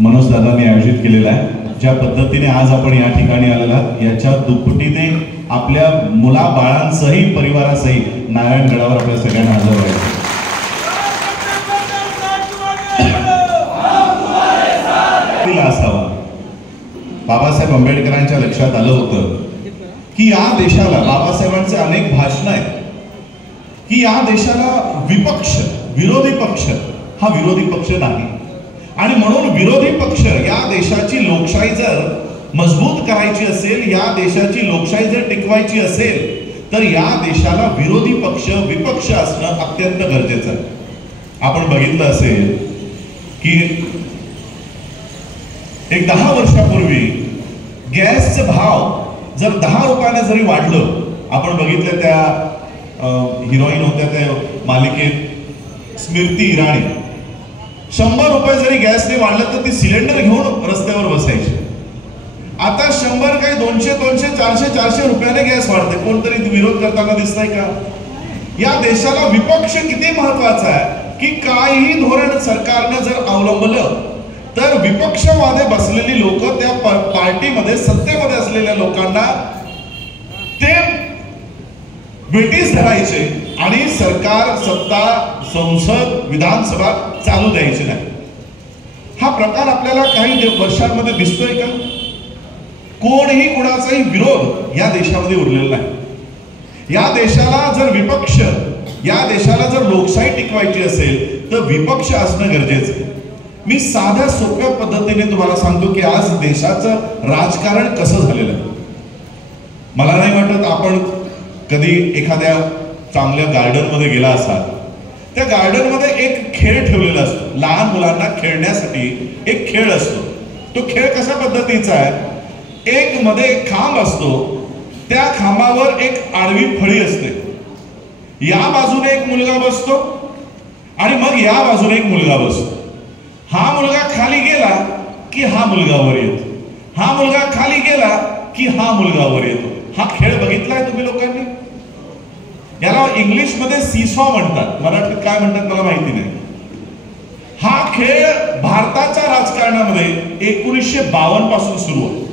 मनोज दादांनी आयोजित केलेला आहे. ज्या पद्धतीने आज आपण या ठिकाणी आलेला याच्या दुप्पटीने आपल्या मुला बाळांसही परिवारासही नारायणगडावर आपल्या सगळ्यांना हजर व्हायचं. असावा. बाबासाहेब आंबेडकरांच्या लक्षात आलं होतं की या देशाला, बाबासाहेबांचे अनेक भाषण आहेत की या देशाला विपक्ष, विरोधी पक्ष हा विरोधी पक्ष नाही, आणि म्हणून विरोधी पक्ष, या देशाची लोकशाही जर मजबूत करायची असेल, या देशाची लोकशाही जर टिकवायची असेल तर या देशाला विरोधी पक्ष, विपक्ष असणं अत्यंत गरजेचं आहे. आपण बघितलं असेल की एक 10 वर्षापूर्वी गॅसचे भाव जर 10 रुपयाने जरी वाढलं, आपण बघितलं त्या हिरोईन होत्या त्या मालिकेत स्मृती इराणी, 100 रुपये जरी गॅसने वाढलं तर ती सिलेंडर घेऊन रस्त्यावर बसायची. आता 100 काही 200, 400 रुपयाने गॅस वाढते. कोणतरी विरोध करताना दिसतंय का? या देशाला विपक्ष किती महत्वाचा आहे की काहीही धोरण सरकारने जर अवलंबलं तर विपक्षवादे बसलेली लोक त्या पार्टीमध्ये, सत्तेमध्ये असलेल्या लोकांना ते ब्रिटिश धरायचे आणि सरकार, सत्ता, संसद, विधानसभा चालू द्यायची नाही. हा प्रकार आपल्याला काही वर्षांमध्ये दिसतोय का? कोणीही कोणाचाही विरोध या देशामध्ये उरलेला नाही. या देशाला जर विपक्ष, या देशाला जर लोकशाही टिकवायची असेल तर विपक्ष असणं गरजेचं आहे. मी साध्या सोप्या पद्धतीने तुम्हाला सांगतो की आज देशाचं राजकारण कसं झालेलं आहे. मला नाही वाटत आपण कधी एखाद्या चांगल्या गार्डन मध्ये गेला असाल, त्या गार्डन मध्ये एक खेळ ठेवलेला असतो, लहान मुलांना खेळण्यासाठी एक खेळ असतो. तो खेळ कशा पद्धतीचा आहे? एक मध्ये एक खांब असतो, त्या खांबावर एक आडवी फळी असते, या बाजूने एक मुलगा बसतो आणि मग या बाजूने एक मुलगा बसतो. हा मुलगा खाली गेला की हा मुलगा वर येतो, हा मुलगा खाली गेला की हा मुलगा वर येतो. हा खेळ बघितलाय तुम्ही लोकांनी? याला इंग्लिश मध्ये सीसॉ म्हणतात, मराठीत काय म्हणतात मला माहिती नाही. हा खेळ भारताच्या राजकारणामध्ये 1952 पासून सुरू होतो.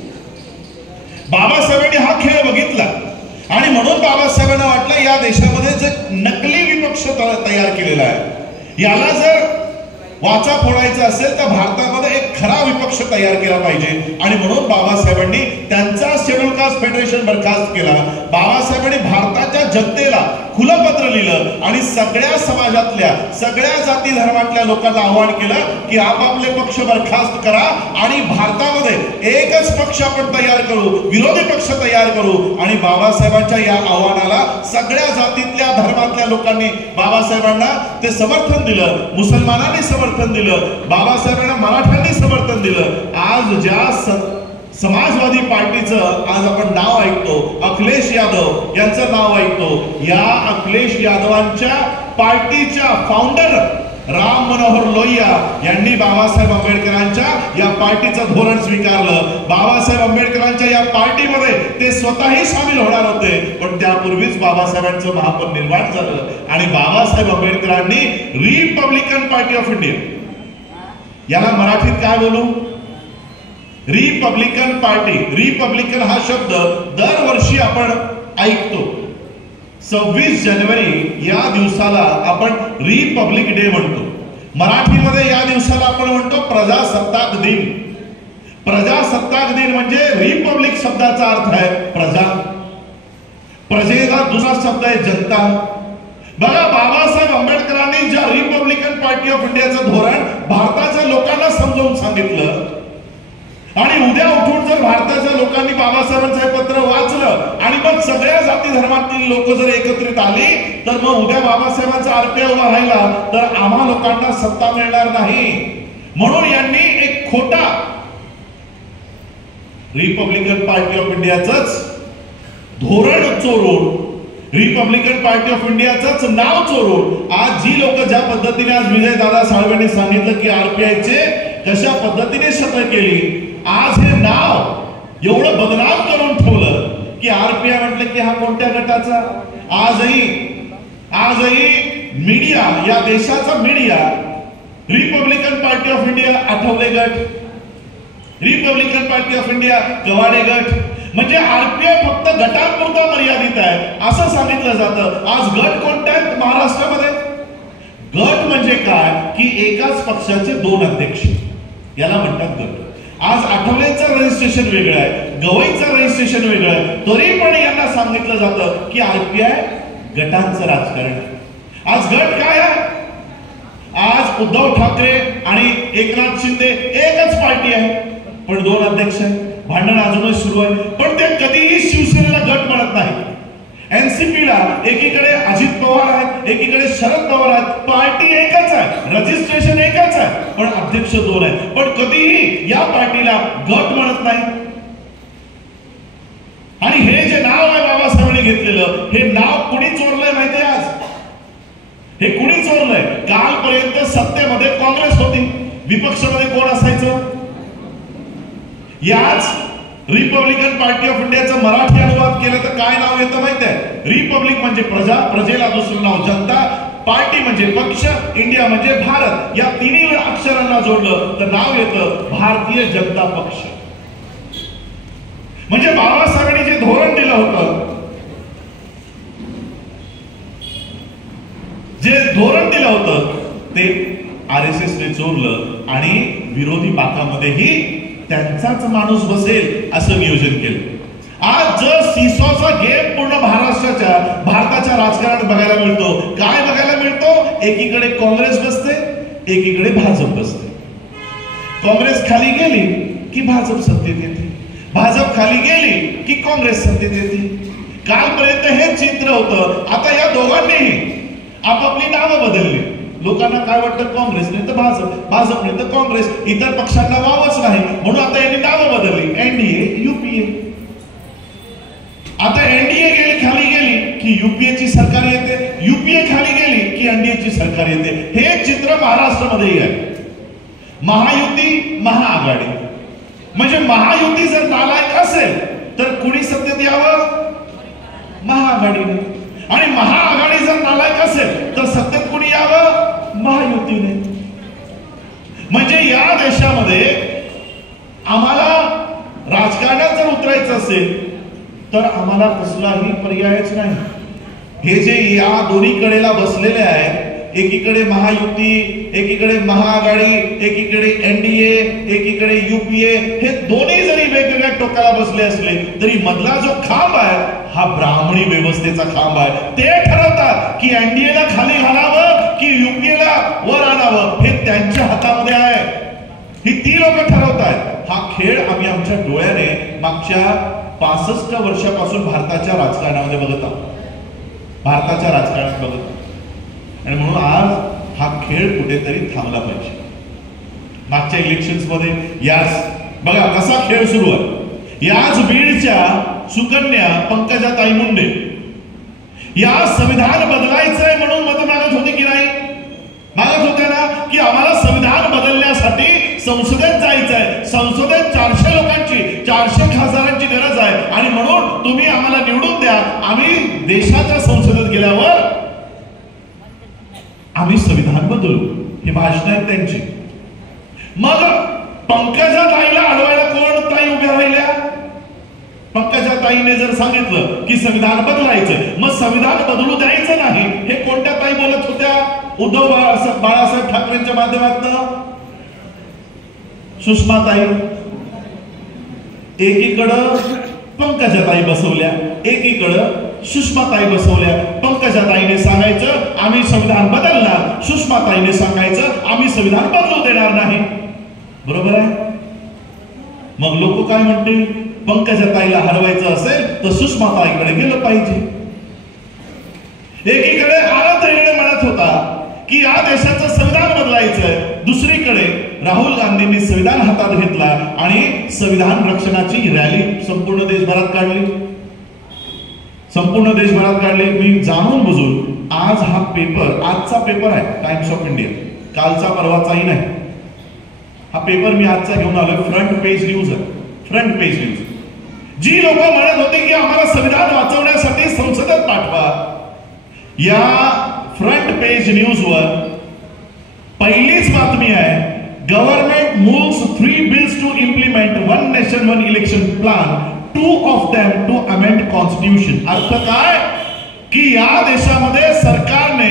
बाबासाहेबांनी हा खेळ बघितला आणि म्हणून बाबासाहेबांना वाटलं या देशामध्ये जे नकली विपक्ष तयार केलेला आहे, याला जर वाचा फोडायचा असेल तर भारतामध्ये एक खरा विपक्ष तयार केला पाहिजे. आणि म्हणून बाबासाहेबांनी त्यांचा शेड्यूल कास्ट फेडरेशन बरखास्त केला. बाबासाहेबांनी भारताच्या जनतेला खुलं पत्र लिहिलं आणि सगळ्या समाजातल्या, सगळ्या जाती धर्मातल्या लोकांना आवाहन केलं की आपापले पक्ष बरखास्त करा आणि भारतामध्ये एकच पक्ष आपण तयार करू, विरोधी पक्ष तयार करू. आणि बाबासाहेबांच्या या आव्हानाला सगळ्या जातीतल्या, धर्मातल्या लोकांनी बाबासाहेबांना ते समर्थन दिलं. मुसलमानांनी समर्थन दिलं, बाबासाहेबांना मराठ्यांनी समर्थन दिलं. आज ज्या समाजवादी पार्टीचं आज आपण नाव ऐकतो, अखिलेश यादव यांचं नाव ऐकतो, या अखिलेश यादवांच्या पार्टीच्या फाउंडर राम मनोहर लोहिया यांनी बाबासाहेब आंबेडकरांच्या या पार्टीचं धोरण स्वीकारलं. बाबासाहेब आंबेडकरांच्या या पार्टीमध्ये ते स्वतःही सामील होणार होते, पण त्यापूर्वीच बाबासाहेबांचं महापरिनिर्वाण झालं आणि बाबासाहेब आंबेडकरांनी रिपब्लिकन पार्टी ऑफ इंडिया, याला मराठीत काय बोलू, रिपब्लिकन पार्टी. रिपब्लिकन हा शब्द दरवर्षी आपण ऐकतो. 26 जानेवारी या दिवसाला आपण रिपब्लिक डे म्हणतो. मराठीमध्ये या दिवसाला आपण म्हणतो प्रजासत्ताक दिन. प्रजासत्ताक दिन म्हणजे रिपब्लिक शब्दाचा अर्थ आहे प्रजा. प्रजेचा दुसरा शब्द आहे जनता. बघा, बाबासाहेब आंबेडकरांनी ज्या रिपब्लिकन पार्टी ऑफ इंडियाचं धोरण भारताच्या लोकांना समजावून सांगितलं आणि उद्या उठून जर भारताच्या लोकांनी बाबासाहेबांचं हे पत्र वाचलं आणि मग सगळ्या जाती धर्मातील लोक जर एकत्रित आली तर मग उद्या बाबासाहेबांचा आरपीआय उभा राहिला तर आम्हा लोकांना सत्ता मिळणार नाही. म्हणून यांनी एक खोटा रिपब्लिकन पार्टी ऑफ इंडियाचंच धोरण चोरून, रिपब्लिकन पार्टी ऑफ इंडियाचंच नाव चोरून आज जी लोक ज्या पद्धतीने आज विजयदादा साळवेंनी सांगितलं की आरपीआयचे कशा पद्धतीने शपथ केली, आज हे नाव एवढं बदनाम करून ठेवलं की आरपीआय म्हटलं की हा कोणत्या गटाचा. आजही मीडिया, या देशाचा media Republican Party of India, Athawale गट, Republican Party of India Kawade गट, म्हणजे आरपीआय फक्त गटांपुरता मर्यादित आहे असं सांगितलं जातं. आज गट कोणते आहेत महाराष्ट्रामध्ये? गट म्हणजे काय की एकाच पक्षाचे 2 अध्यक्ष, याला म्हणतात गट. आज आठवलेचं रजिस्ट्रेशन वेगळं आहे, गवईचं रजिस्ट्रेशन वेगळं आहे, तरी पण यांना सांगितलं जातं की आरपीआय गटांचं राजकारण आहे. आज गट काय आहे? आज उद्धव ठाकरे आणि एकनाथ शिंदे एकच पार्टी आहे, पण 2 अध्यक्ष आहेत. भांडण अजूनही सुरू आहे, पण ते कधीही शिवसेनेला गट म्हणत नाही. एनसीपीला एकीकडे अजित पवार आहेत, एकीकडे शरद पवार आहेत, पार्टी एकच आहे, रजिस्ट्रेशन एकच आहे, पण अध्यक्ष 2 आहेत. पण कधीही या पार्टीला गट म्हणत नाही. आणि हे जे नाव आहे बाबासाहेबांनी घेतलेलं, हे नाव कुणी चोरलंय माहितीये? आज हे कुणी चोरलंय? कालपर्यंत सत्तेमध्ये काँग्रेस होती, विपक्षामध्ये कोण असायचं? याच रिपब्लिकन पार्टी ऑफ इंडियाचं मराठी अनुवाद केलं तर काय नाव येतं माहिती आहे? रिपब्लिक म्हणजे प्रजा, प्रजेला दुसरं नाव जनता, पार्टी म्हणजे पक्ष, इंडिया म्हणजे भारत. या तिन्ही अक्षरांना जोडलं तर नाव येतं भारतीय जनता पक्ष. म्हणजे बाबासाहेबांनी जे धोरण दिलं होतं, जे धोरण दिलं होतं ते आरएसएस ने चोरलं आणि विरोधी बाकामध्येही त्यांचाच माणूस बसेल असं नियोजन केलं. आज जर सीसॉचा गेम पूर्ण भारताच्या राजकारणात बघायला मिळतो. काय बघायला मिळतो? एकीकडे काँग्रेस बसते, एकीकडे भाजप बसते. काँग्रेस खाली गेली की भाजप सत्तेत येते, भाजप खाली गेली की काँग्रेस सत्तेत येते. कालपर्यंत हे चित्र होतं. आता या दोघांनीही आपापली नावं बदलली. लोकांना काय वाटतं? काँग्रेस नाही तर भाजप, भाजप नाही तर काँग्रेस, इतर पक्षांना वावच नाही म्हणून आता यांनी नावं बदलली, एनडीए युपीए. आता एनडीए खाली गेली की युपीएची सरकार येते, युपीए खाली गेली की एनडीएची सरकार येते. हे चित्र महाराष्ट्रामध्येही आहे. महायुती, महाआघाडी. म्हणजे महायुती जर नालायक असेल तर कुणी सत्तेत यावं? महाआघाडीने. आणि महाआघाडी जर नालायक असेल तर सत्तेत कुणी यावं? महायुतीने. म्हणजे या देशामध्ये आम्हाला राजकारणात जर उतरायचं असेल तर आम्हाला कसलाही पर्यायच नाही. हे जे या दोन्ही कडेला बसलेले आहेत, एकीकडे महायुती, एकीकडे महाआघाडी, एकीकडे एनडीए, एकीकडे युपीए, हे दोन्ही जरी वेगवेगळ्या टोकाला बसले असले तरी मधला जो खांब आहे हा ब्राह्मणी व्यवस्थेचा खांब आहे. ते ठरवतात की एनडीएला खाली घालावं की युपीएला वर आणावं, हे त्यांच्या हातामध्ये आहे. ही ती लोक ठरवतात. हा खेळ आम्ही आमच्या डोळ्याने मागच्या 65 वर्षापासून भारताच्या राजकारणामध्ये बघत आहोत, भारताच्या राजकारणात बघत आहोत. आणि म्हणून आज हा खेळ कुठेतरी थांबला पाहिजे. मागच्या इलेक्शन्स मध्ये याच बघा कसा खेळ सुरू आहे. याच बीडच्या सुकन्या पंकजाताई मुंडे या संविधान बदलायचंय म्हणून मत मागत होती की नाही? मागत होत्या ना, की आम्हाला संविधान बदलण्यासाठी संसदेत जायचंय, संसदेत 400 लोकांची, 400 खासदारांची गरज आहे आणि म्हणून तुम्ही आम्हाला निवडून द्या. आम्ही देशाच्या संसदेत गेल्यावर आम्ही संविधान बदलू. ही भाषण आहेत त्यांची. मग पंकजाताईला अडवायला कोण ताई उभ्या राहिल्या? पंकजाताईने जर सांगितलं की संविधान बदलायचं, मग संविधान बदलू द्यायचं नाही, हे कोणत्या ताई बोलत होत्या? उद्धव बाळासाहेब ठाकरेंच्या माध्यमातून सुषमाताई. एकीकडं पंकजाताई बसवल्या, एकीकडं सुषमाताई बसवल्या. पंकजाताईने सांगायचं आम्ही संविधान बदलणार, सुषमाताईने सांगायचं आम्ही संविधान बदलू देणार नाही. बरोबर आहे? मग लोक काय म्हणतील? पंकजाताईला हरवायचं असेल तर सुषमाताईकडे गेलं पाहिजे. एकीकडे आनंद हेगडे म्हणत होता की या देशाचं संविधान बदलायचंय, दुसरीकडे राहुल गांधींनी संविधान हातात घेतला आणि संविधान रक्षणाची रॅली संपूर्ण देशभरात काढली. संपूर्ण देशभरात काढले. मी जाणून बुजून आज हा पेपर, आजचा पेपर आहे टाइम्स ऑफ इंडिया, कालचा परवाचाही नाही. हा पेपर मी आजचा घेऊन आलोय. फ्रंट पेज न्यूज आहे, फ्रंट पेज न्यूज. जी लोक म्हणत होती की आम्हाला संविधान वाचवण्यासाठी संसदेत पाठवा, या फ्रंट पेज न्यूज वर पहिलीच बातमी आहे, government moves 3 bills to implement one election plan, 2 of them to amend constitution. अर्थ काय की या देशामध्ये सरकारने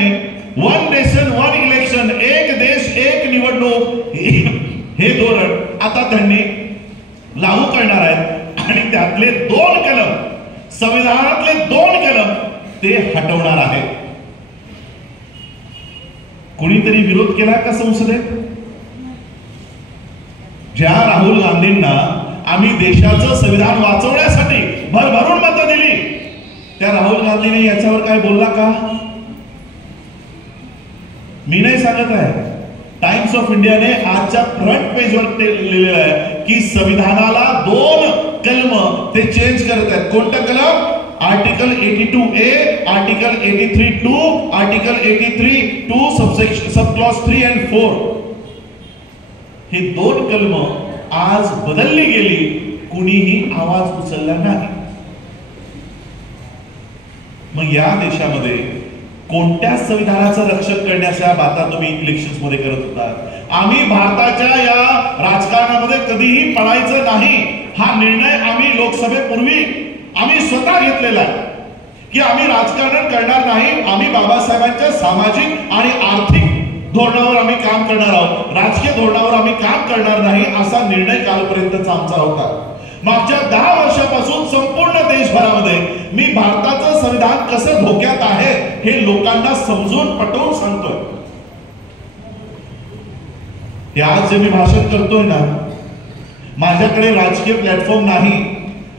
वन नेशन वन इलेक्शन, एक देश एक निवडणूक हे धोरण आता त्यांनी लागू करणार आहेत आणि त्यातले 2 कलम, संविधानातले 2 कलम ते हटवणार आहेत. कुणीतरी विरोध केला का संसदेत? ज्या राहुल गांधींना आम्ही देशाचं संविधान वाचवण्यासाठी भरभरून मतं दिली, त्या राहुल गांधीने याच्यावर काय बोलला का? मी नाही सांगत आहे, टाइम्स ऑफ इंडियाने आजच्या फ्रंट पेजवर लिहिलेलं आहे की संविधानाला 2 कलम ते चेंज करत आहेत. कोणतं कलम? Article 82A, article 83(2), article 83(2) sub clause 3 and 4. हे 2 कलम आज बदलली गेली, कुणीही आवाज उचलला नाही. मग या देशामध्ये कोणत्या संविधानाचं रक्षण करण्याच्या बाता तुम्ही इलेक्शन्स मध्ये करत होता? आम्ही भारताच्या या राजकारणामध्ये कधीही पडायचं नाही, हा निर्णय आम्ही लोकसभेपूर्वी आम्ही स्वतः घेतलेला आहे की आम्ही राजकारण करणार नाही. आम्ही बाबासाहेबांच्या सामाजिक आणि आर्थिक धोरणावर आम्ही काम करणार आहोत, राजकीय धोरणावर आम्ही काम करणार नाही, असा निर्णय कालपर्यंतचा आमचा होता. मागच्या 10 वर्षापासून संपूर्ण देशभरामध्ये मी भारताचं संविधान कसं धोक्यात आहे हे लोकांना समजून पटवून सांगतोय. हे आज जे मी भाषण करतोय ना, माझ्याकडे राजकीय प्लॅटफॉर्म नाही,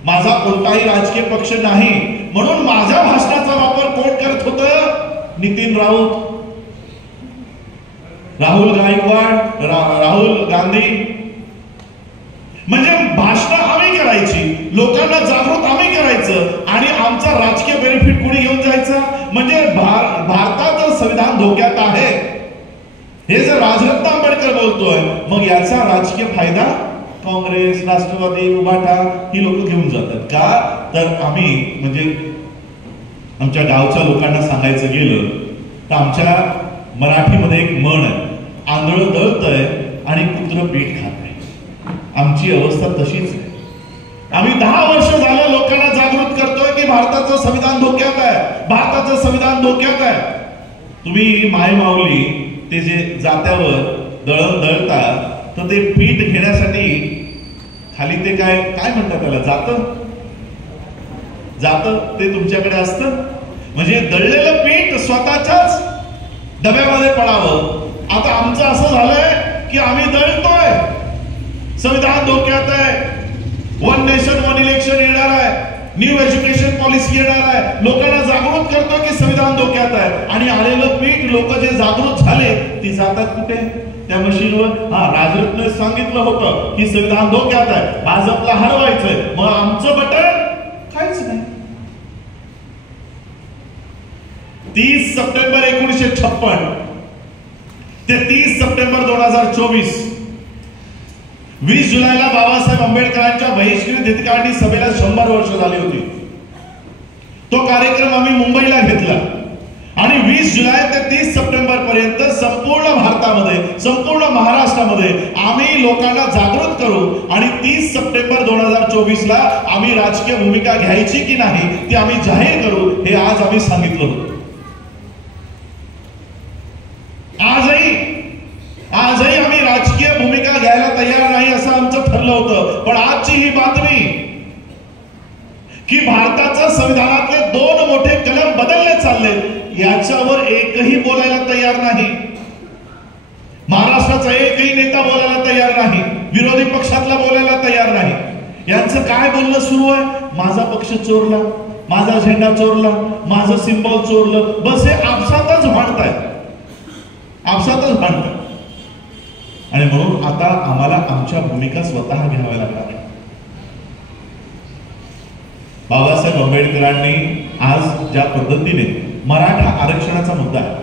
माझा कोणताही राजकीय पक्ष नाही, म्हणून माझ्या भाषणाचा वापर कोण करत होतं? नितीन राऊत, राहुल गायकवाड, राहुल गांधी. म्हणजे भाषण आम्ही करायची, लोकांना जागृत आम्ही करायचं आणि आमचा राजकीय बेनिफिट कोणी घेऊन जायचं? म्हणजे भारताचं संविधान धोक्यात आहे हे जर राजरत्न आंबेडकर बोलतोय, मग याचा राजकीय फायदा काँग्रेस, राष्ट्रवादी, उभाटा ही लोक घेऊन जातात का? तर आम्ही म्हणजे आमच्या गावच्या लोकांना सांगायचं गेलं तर आमच्या मराठीमध्ये एक म्हण आहे, आंधळं दळतंय आणि कुत्रं पीठ खात नाही. आमची अवस्था तशीच आहे. आम्ही 10 वर्ष झालं लोकांना जागृत करतोय की भारताचं संविधान धोक्यात आहे, भारताचं संविधान धोक्यात आहे. तुम्ही माय माऊली ते जे जात्यावर दळण दळतात तर ते पीठ घेण्यासाठी खाली ते काय काय म्हणतात त्याला, जातं ते तुमच्याकडे असतं. म्हणजे दळलेलं पीठ स्वतःच्याच डब्यामध्ये पडावं. आता आमचं असं झालंय की आम्ही दळतोय, संविधान धोक्यात आहे, वन नेशन वन इलेक्शन येणार आहे, न्यू एज्युकेशन पॉलिसी येणार आहे, लोकांना जागृत करतो की संविधान धोक्यात आहे. आणि आलेलं पीठ लोक जे जागृत झाले ती जातात कुठे? त्या मशीनवर. राजरत्न सांगितलं होतं की संविधान धोक्यात आहे, भाजपला हरवायचंय, मग आमचं बटन काहीच नाही. 30 सप्टेंबर 1956 ते 30 सप्टेंबर 2024, 20 जुलैला बाबासाहेब आंबेडकरांच्या बहिष्कृत हितकांडी सभेला 100 वर्ष झाली होती. तो कार्यक्रम आम्ही मुंबईला घेतला आणि 20 जुलै ते 30 सप्टेंबर पर्यंत संपूर्ण भारतामध्ये, संपूर्ण महाराष्ट्रामध्ये आम्ही लोकांना जागृत करू आणि 30 सप्टेंबर 2024 ला आम्ही राजकीय भूमिका घ्यायची की नाही ती आम्ही जाहीर करू, हे आज आम्ही सांगितलं होतं. आजही आम्ही राजकीय भूमिका घ्यायला तयार नाही असं आमचं ठरलं होतं. पण आजची ही बातमी की भारताच्या संविधानातले 2 मोठे कलम बदलले चालले, याच्यावर एकही बोलायला तयार नाही. महाराष्ट्राचा एकही नेता बोलायला तयार नाही, विरोधी पक्षातला बोलायला तयार नाही. यांचं काय बोलणं सुरू आहे? माझा पक्ष चोरला, माझा झेंडा चोरला, माझं सिंबॉल चोरलं, बस हे आपसातच भांडतायत, आपसातच भांडतायत. आणि म्हणून आता आम्हाला आमच्या भूमिका स्वतः घ्याव्या लागणार. बाबासाहेब आंबेडकरांनी आज ज्या पद्धतीने मराठा आरक्षणाचा मुद्दा आहे,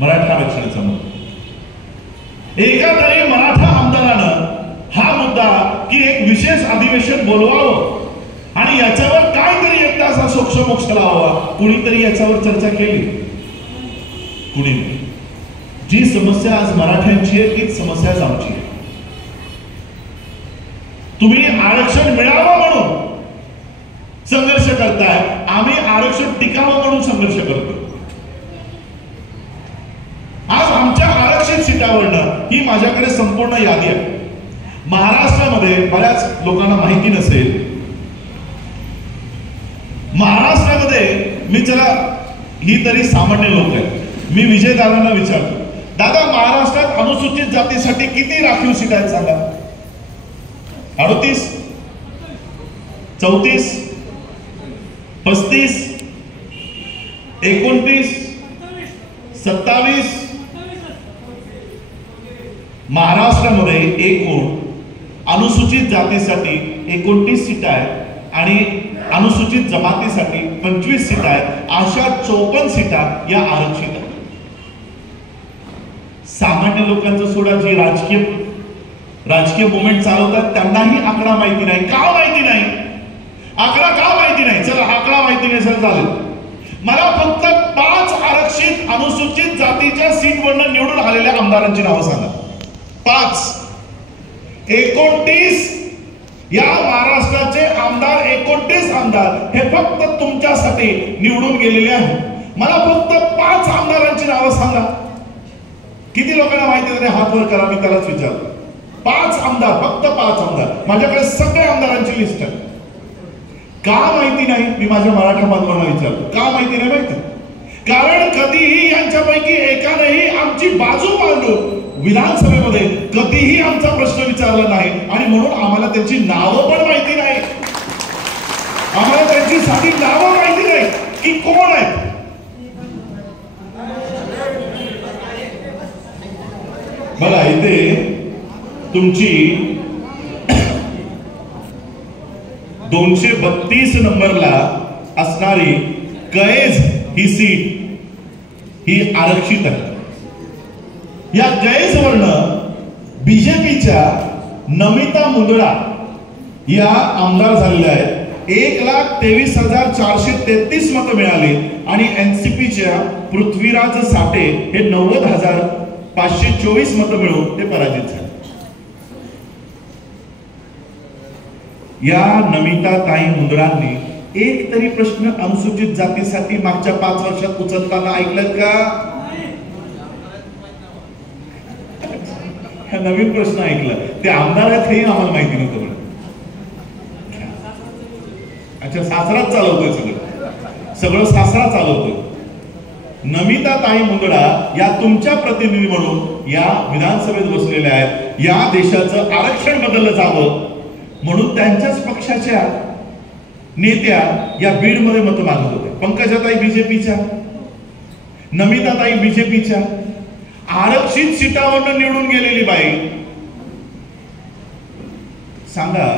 मराठा आरक्षणाचा मुद्दा, एका तरी मराठा आमदारानं हा मुद्दा की एक विशेष अधिवेशन बोलवावं आणि याच्यावर काहीतरी एक तास सोक्षमोक्ष लावावा, कुणीतरी याच्यावर चर्चा केली? कुणी? जी समस्या आज मराठ्यांची आहे तीच समस्या आज आमची आहे. तुम्ही आरक्षण मिळावं म्हणून संघर्ष करताय, आम्ही आरक्षण टिकावं म्हणून संघर्ष करतो. आज आमच्या आरक्षित सीटावरनं ही माझ्याकडे संपूर्ण यादी आहे. महाराष्ट्रामध्ये बऱ्याच लोकांना माहिती नसेल, महाराष्ट्रामध्ये मी चला ही तरी सामान्य लोक आहेत, मी विजय दादांना विचारतो, दादा महाराष्ट्रात अनुसूचित जातीसाठी किती राखीव सीट आहेत सांगा? 38, 34, 35, 29, 27. महाराष्ट्रामध्ये एकूण अनुसूचित जातीसाठी 29 सीट आहेत आणि अनुसूचित जमातीसाठी 25 सीट आहेत. अशा 54 सीटा या आरक्षित आहेत. सामान्य लोकांचं सोडा, जी राजकीय मुवमेंट चालवतात त्यांनाही आकडा माहिती नाही. का माहिती नाही? आकडा का माहिती नाही? चला आकडा माहिती नाही सर चालेल. मला फक्त 5 आरक्षित अनुसूचित जातीच्या सीटवरनं निवडून आलेल्या आमदारांची नावं सांगा. 5. 29 या महाराष्ट्राचे आमदार, 29 आमदार हे फक्त तुमच्यासाठी निवडून गेलेले आहेत. मला फक्त 5 आमदारांची नावं सांगा. किती लोकांना माहिती आहे? हात वर करा, मी त्यालाच विचारतो. 5 आमदार, फक्त 5 आमदार. माझ्याकडे सगळ्या आमदारांची लिस्ट आहे. का माहिती नाही? मी माझ्या मराठा बांधवांना विचारतो, का माहिती नाही? माहिती कारण कधीही यांच्यापैकी एकानेही आमची बाजू मांडून विधानसभेमध्ये कधीही आमचा प्रश्न विचारला नाही आणि म्हणून आम्हाला त्यांची नावं पण माहिती नाही. आम्हाला त्यांची साधी नावं माहिती नाही की कोण आहेत. बघा इथे तुमची 232 नंबरला असणारी कळेज ही सीट ही आरक्षित आहे. या गैजवरनं बीजेपीच्या नमिता मुंदडा या आमदार झालेल्या आहेत. 1,23,433 मतं मिळाली आणि एनसीपीच्या पृथ्वीराज साठे हे 90,524 मतं मिळवून ते पराजित झाले. या नमिता ताई मुंदडांनी एक तरी प्रश्न अनुसूचित जातीसाठी मागच्या 5 वर्षात उचलताना ऐकलं का? नवीन प्रश्न ऐकला. ते आमदार आहेत हेही आम्हाला माहिती नव्हतं. अच्छा, सासराच चालवतोय सगळं सासरा चालवतोय. नमिता ताई मुंदडा या तुमच्या प्रतिनिधी म्हणून या विधानसभेत बसलेल्या आहेत. या देशाचं आरक्षण बदललं जावं म्हणून त्यांच्याच पक्षाच्या नेत्या या बीडमध्ये मतं मागत होत्या. पंकजाताई बीजेपीच्या, नमिताताई बीजेपीच्या, आरक्षित सीटावरनं निवडून गेलेली बाई. सांगा,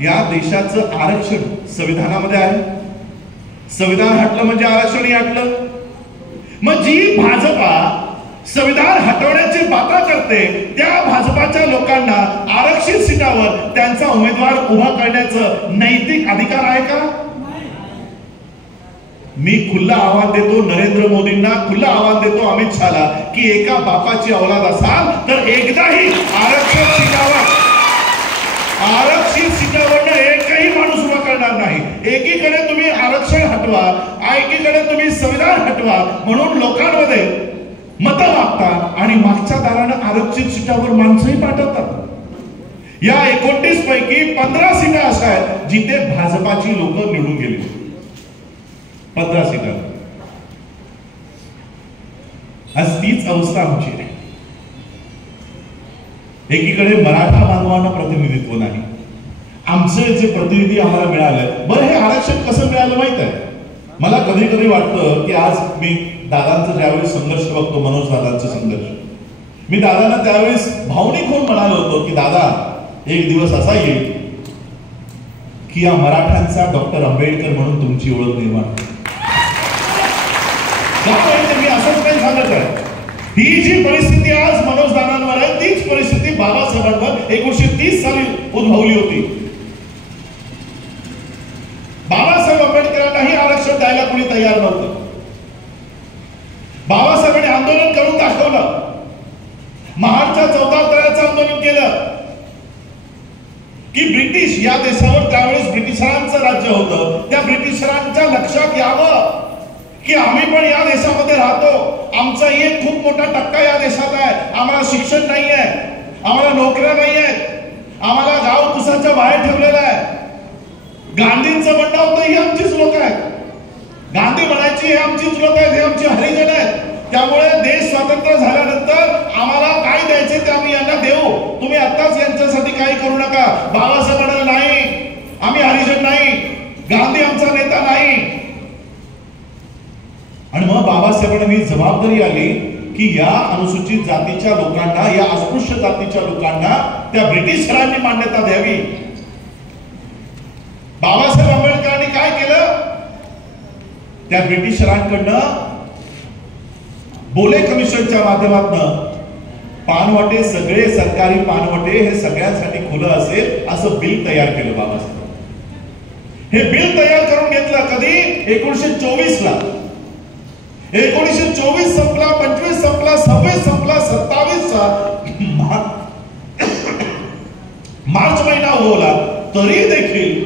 या देशाचं आरक्षण संविधानामध्ये आहे. संविधान हटलं म्हणजे आरक्षणही हटलं. मग जी भाजपा संविधान हटवण्याची बाता करते त्या भाजपाच्या लोकांना आरक्षित सीटावर त्यांचा उमेदवार उभा करण्याचं नैतिक अधिकार आहे का? मी खुल्ला आव्हान देतो नरेंद्र मोदींना, खुल्ला आव्हान देतो अमित शहाला की एका बापाची औलाद असाल तर एकदाही आरक्षित सीटावरनं एकही माणूस उभा करणार नाही. एकीकडे तुम्ही आरक्षण हटवा, एकीकडे तुम्ही संविधान हटवा म्हणून लोकांमध्ये मतं मागतात आणि मागच्या दारानं आरक्षित सीटावर माणसंही पाठवतात. या 29 पैकी 15 सीटा अशा आहेत जिथे भाजपाची लोक निवडून गेली. 15 सीटा. आज तीच अवस्था आमची आहे. एकीकडे मराठा बांधवांना प्रतिनिधित्व नाही. आमचे जे प्रतिनिधी आम्हाला मिळाले, बरं हे आरक्षण कसं मिळालं माहित आहे? मला कधी कधी वाटतं की आज मी दादांचा ज्यावेळेस संघर्ष बघतो, मनोज दादांचा संघर्ष, मी दादांना त्यावेळेस भावनिक होऊन म्हणालो होतो की दादा एक दिवस असा येईल की या मराठ्यांचा डॉक्टर आंबेडकर म्हणून तुमची ओळख निर्माण होईल. मी असंच काही सांगत आहे. ही जी परिस्थिती आज मनोज दादांवर आहे तीच परिस्थिती बाबासाहेबांवर 1930 साली उद्भवली होती. बाबासाहेब आंबेडकरांनाही आरक्षण द्यायला कोणी तयार नव्हतं. बाबासाहेबांनी आंदोलन करून दाखवलं. महाडच्या 14 तळ्याचं आंदोलन केलं. की ब्रिटिश या देशावर त्यावेळेस ब्रिटिशरांचं राज्य होतं, त्या ब्रिटिशरांच्या लक्षात यावं की आम्ही पण या देशामध्ये राहतो, आमचा एक खूप मोठा टक्का या देशात आहे, आम्हाला शिक्षण नाही आहे, आम्हाला नोकऱ्या नाही आहेत, आम्हाला गाव कुसाच्या बाहेर ठेवलेलं आहे. गांधींचं म्हणणं होतं ही आमचीच लोक आहेत, गांधी म्हणायची हे आमचीच लोक आहेत, हे आमचे हरिजन आहेत, त्यामुळे देश स्वतंत्र झाल्यानंतर आम्हाला काय द्यायचे ते आम्ही यांना देऊ, तुम्ही आत्ताच यांच्यासाठी काही करू नका. बाबासाहेब म्हणाले नाही, आम्ही हरिजन नाही, गांधी आमचा नेता नाही. आणि मग बाबासाहेबांना ही जबाबदारी आली की या अनुसूचित जातीच्या लोकांना, या अस्पृश्य जातीच्या लोकांना त्या ब्रिटिशरांनी मान्यता द्यावी. बाबासाहेब आंबेडकरांनी काय केलं, त्या ब्रिटिशरांकडनं बोले कमिशनच्या माध्यमातून पानवाटे, सगळे सरकारी पानवाटे हे सगळ्यांसाठी खुलं असेल असं बिल तयार केलं बाबासाहेब. हे बिल तयार करून घेतलं कधी, 1924 ला. 1924 संपला, 25 संपला, 26 संपला, 27 मार्च महिना होला तरी देखील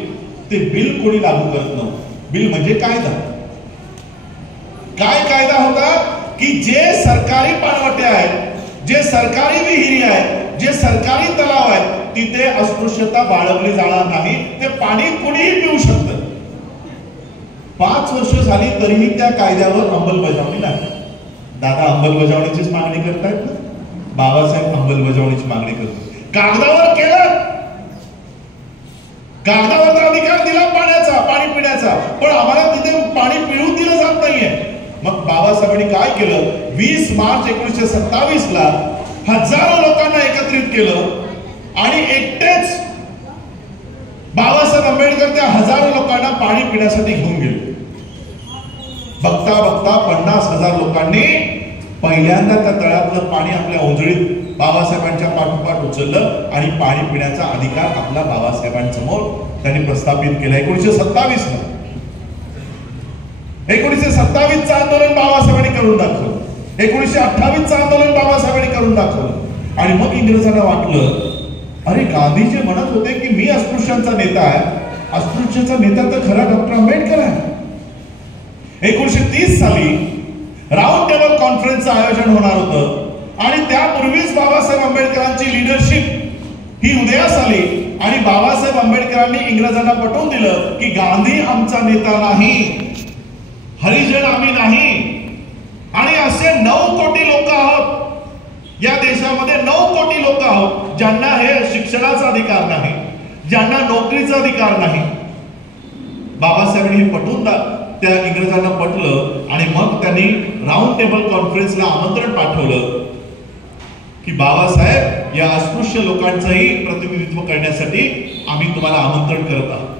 ते बिल कोणी लागू करत नव्हतं. बिल म्हणजे कायदा. काय कायदा होता की जे सरकारी पाणवठे आहेत, जे सरकारी विहिरी आहेत, जे सरकारी तलाव आहेत, तिथे अस्पृश्यता बाळगली जाणार नाही, ते पाणी कुणीही पिऊ शकतं. 5 वर्ष झाली तरीही त्या कायद्यावर अंमलबजावणी नाही. दादा अंमलबजावणीचीच मागणी करतायत ना, बाबासाहेब अंमलबजावणीची मागणी करतात. कागदावर केलं, कागदावर तर अधिकार दिला पाण्याचा, पाणी पिण्याचा, पण आम्हाला तिथे पाणी पिळून दिलं जात नाहीये. मग बाबासाहेबांनी काय केलं, 20 मार्च 1927 ला हजारो लोकांना एकत्रित केलं आणि एकटेच बाबासाहेब आंबेडकर त्या हजारो लोकांना पाणी पिण्यासाठी घेऊन गेले. बघता बघता 50,000 लोकांनी पहिल्यांदा त्या तळ्यातलं पाणी आपल्या ओंजळीत बाबासाहेबांच्या पाठोपाठ उचललं आणि पाणी पिण्याचा अधिकार आपला बाबासाहेबांसमोर त्यांनी प्रस्थापित केला. 1927 ला 1927चं आंदोलन बाबासाहेबांनी करून दाखवलं, 1928चं आंदोलन बाबासाहेबांनी करून दाखवलं. आणि मग इंग्रजांना वाटलं, अरे गांधीजी म्हणत होते की मी अस्पृश्यांचा नेता आहे, अस्पृश्याचा नेता तर खरा डॉक्टर आंबेडकर आहे. 1930 साली राऊंड टेबल कॉन्फरन्सचं आयोजन होणार होतं आणि त्यापूर्वीच बाबासाहेब आंबेडकरांची लीडरशिप ही उदयास आली आणि बाबासाहेब आंबेडकरांनी इंग्रजांना पटवून दिलं की गांधी आमचा नेता नाही, हरिजन आम्ही नाही. आणि असे 9 कोटी लोक आहोत या देशामध्ये, 9 कोटी लोक आहोत ज्यांना हे शिक्षणाचा अधिकार नाही, ज्यांना नोकरीचा अधिकार नाही. बाबासाहेबांनी हे पटवून त्या इंग्रजांना पटलं आणि मग त्यांनी राऊंड टेबल कॉन्फरन्सला आमंत्रण पाठवलं की बाबासाहेब या अस्पृश्य लोकांचंही प्रतिनिधित्व करण्यासाठी आम्ही तुम्हाला आमंत्रण करत आहोत.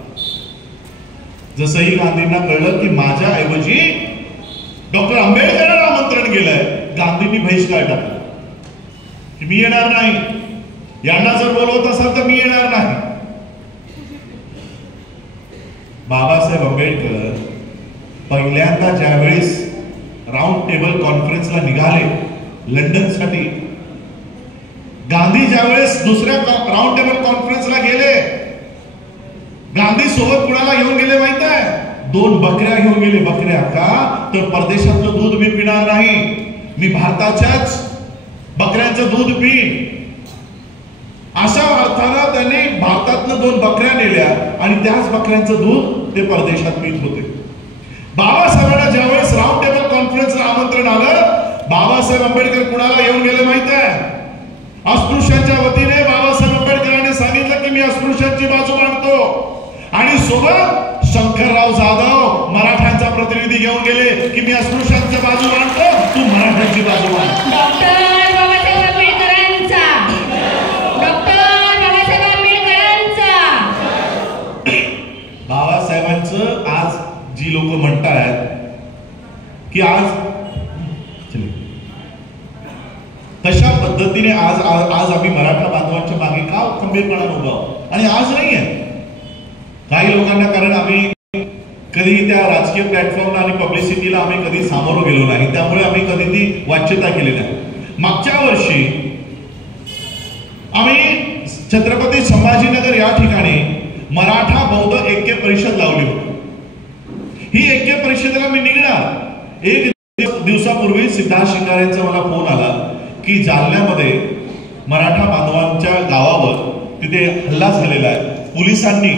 जसंही गांधींना कळलं की माझ्या ऐवजी डॉक्टर आंबेडकरांना आमंत्रण गेलंय, गांधींनी बहिष्कार टाकला की मी येणार नाही, यांना जर बोलवत असाल तर मी येणार नाही. बाबासाहेब आंबेडकर पहिल्यांदा ज्यावेळेस राऊंड टेबल कॉन्फरन्सला निघाले लंडनसाठी, गांधी ज्यावेळेस दुसऱ्या राऊंड टेबल कॉन्फरन्सला गेले, गांधी सोबत कुणाला घेऊन गेले माहित आहे, 2 बकऱ्या घेऊन गेले. बकऱ्या का तर परदेशातलं दूध मी पिणार नाही, मी भारताच्याच बकऱ्यांचं दूध पिईन. अशा अर्थानं त्यांनी भारतातनं 2 बकऱ्या नेल्या आणि त्याच बकऱ्यांचं दूध ते परदेशात पित होते. बाबासाहेबांना ज्यावेळेस राऊंड टेबल कॉन्फरन्सला आमंत्रण आलं, बाबासाहेब आंबेडकर कुणाला येऊन गेले माहित आहे, अस्पृश्यांच्या वतीने बाबासाहेब आंबेडकरांनी सांगितलं की मी अस्पृश्यांची बाजू मांडतो आणि सोबत शंकरराव जाधव मराठ्यांचा प्रतिनिधी घेऊन गेले की मी अस्पृश्यांची बाजू मांडतो, तू मराठ्यांची बाजू मांड. बाबासाहेबांचं आज जी लोक म्हणतात की आज तशा पद्धतीने आज आम्ही मराठा बांधवांच्या मागे का खंबीरपणाने उभा आहोत आणि आज नाहीये काही लोकांना, कारण आम्ही कधी त्या राजकीय प्लॅटफॉर्मला आणि पब्लिसिटीला आम्ही कधी सामोरं गेलो नाही, त्यामुळे आम्ही कधी ती वाच्यता केली नाही. मागच्या वर्षी आम्ही छत्रपती संभाजीनगर या ठिकाणी मराठा बौद्ध ऐक्य परिषद लावली होती. ही ऐक्य परिषदेला मी निघणार एक दिवसापूर्वी सिद्धार्थ शिंगारेंचा मला फोन आला की जालन्यामध्ये मराठा बांधवांच्या गावावर तिथे हल्ला झालेला आहे. पोलिसांनी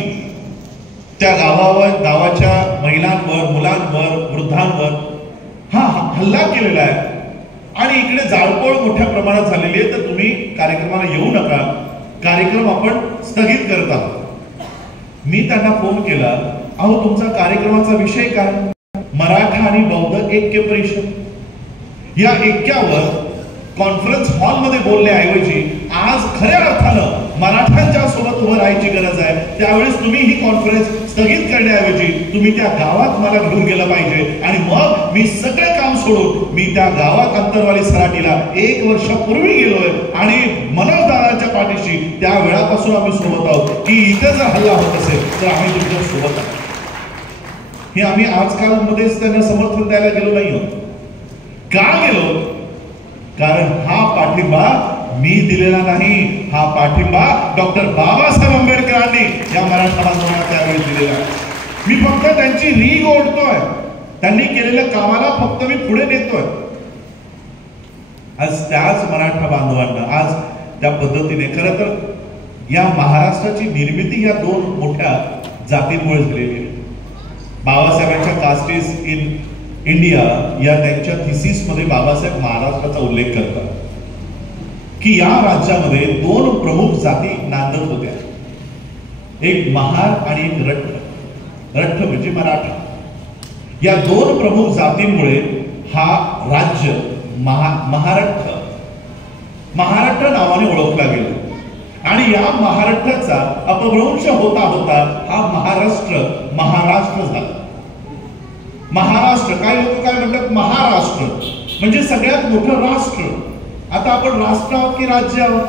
त्या गावाच्या महिलांवर, मुलांवर, वृद्धांवर हा हल्ला केलेला आहे आणि इकडे जाळपोळ मोठ्या प्रमाणात झालेली आहे, तर तुम्ही कार्यक्रमाला येऊ नका, कार्यक्रम आपण स्थगित करत आहोत. मी त्यांना फोन केला, अहो तुमचा कार्यक्रमाचा विषय काय? मराठा आणि बौद्ध ऐक्य परिषद. या ऐक्यावर कॉन्फरन्स हॉलमध्ये बोलण्याऐवजी आज खऱ्या अर्थानं मराठ्यांच्या सोबत उभं राहायची गरज आहे. त्यावेळेस तुम्ही ही कॉन्फरन्स स्थगित करण्याऐवजी तुम्ही त्या गावात मला घेऊन गेलं पाहिजे आणि मग मी सगळे काम सोडून मी त्या गावात अंतरवाली सराटीला 1 वर्षापूर्वी गेलोय आणि मनोज दादाच्या पाठीशी त्या वेळापासून आम्ही सोबत आहोत की इथे जर हल्ला होत असेल तर आम्ही तुमच्या सोबत आहोत. हे आम्ही आजकालमध्येच त्यांना समर्थन द्यायला गेलो नाही आहोत. का गेलो? कारण हा पाठिंबा मी दिलेला नाही, हा पाठिंबा डॉक्टर बाबासाहेब आंबेडकरांनी या मराठा बांधवांना त्यावेळी दिलेला आहे. मी फक्त त्यांची रीग ओढतोय, त्यांनी केलेल्या कामाला फक्त मी पुढे नेतोय. आज त्याच मराठा बांधवांना आज त्या पद्धतीने खरं तर या महाराष्ट्राची निर्मिती या 2 मोठ्या जातींमुळे झालेली आहे. बाबासाहेबांच्या कास्टेस इन इंडिया या त्यांच्या थिसिस मध्ये बाबासाहेब महाराष्ट्राचा उल्लेख करतात की या राज्यामध्ये 2 प्रमुख जाती नांदत होत्या, एक महार आणि एक रठ्ठ. रठ्ठ म्हणजे मराठा. या 2 प्रमुख जातींमुळे हा राज्य महाराष्ट्र नावाने ओळखला गेला आणि या महाराष्ट्राचा अपभ्रंश होता होता हा महाराष्ट्र झाला. महाराष्ट्र, काही लोक काय म्हणतात महाराष्ट्र म्हणजे सगळ्यात मोठं राष्ट्र. आता आपण राष्ट्र आहोत की राज्य आहोत?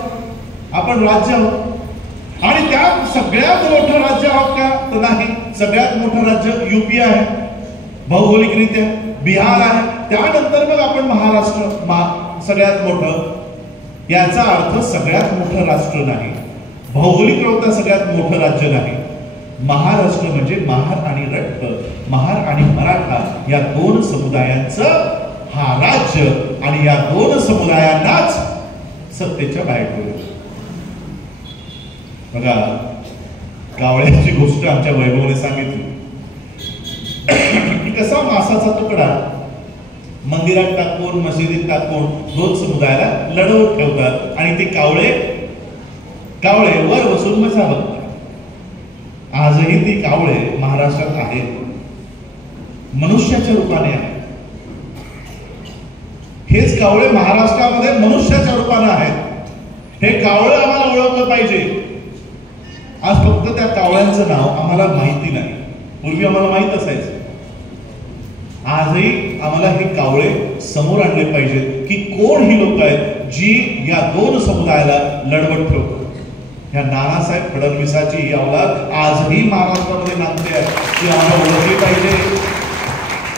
आपण राज्य आहोत आणि त्या सगळ्यात मोठं राज्य आहोत का? तर नाही. सगळ्यात मोठं राज्य यूपी आहे भौगोलिकरित्या, बिहार आहे, त्यानंतर मग आपण महाराष्ट्र सगळ्यात मोठं. याचा अर्थ सगळ्यात मोठं राष्ट्र नाही, भौगोलिकरित्या सगळ्यात मोठं राज्य नाही. महाराष्ट्र म्हणजे महार आणि रठ्ठ, महार आणि मराठा या 2 समुदायांचं हा राज्य आणि या 2 समुदायांनाच सत्तेच्या बाहेर ठेवलं. बघा, कावळ्याची गोष्ट आमच्या वैभवने सांगितली की कसा मासाचा तुकडा मंदिरात टाकून, मशिदीत टाकून 2 समुदायाला लढवत ठेवतात आणि ते कावळे वर बसून मजा बघतात. आजही ती कावळे महाराष्ट्रात आहेत, मनुष्याच्या रूपाने आहेत. हेच कावळे महाराष्ट्रामध्ये मनुष्याच्या रूपाने आहेत. हे कावळे आम्हाला ओळखलं पाहिजे. आज फक्त त्या कावळ्यांचं नाव आम्हाला माहिती नाही, पूर्वी आम्हाला माहित असायचं. आजही आम्हाला हे कावळे समोर आणले पाहिजेत की कोण ही लोक आहेत जी या 2 समुदायाला लढवत ठेवतात. या नानासाहेब फडणवीसाची ही अवलाद आजही महाराष्ट्रामध्ये नांदते आहे. ती आम्हाला ओळखली पाहिजे,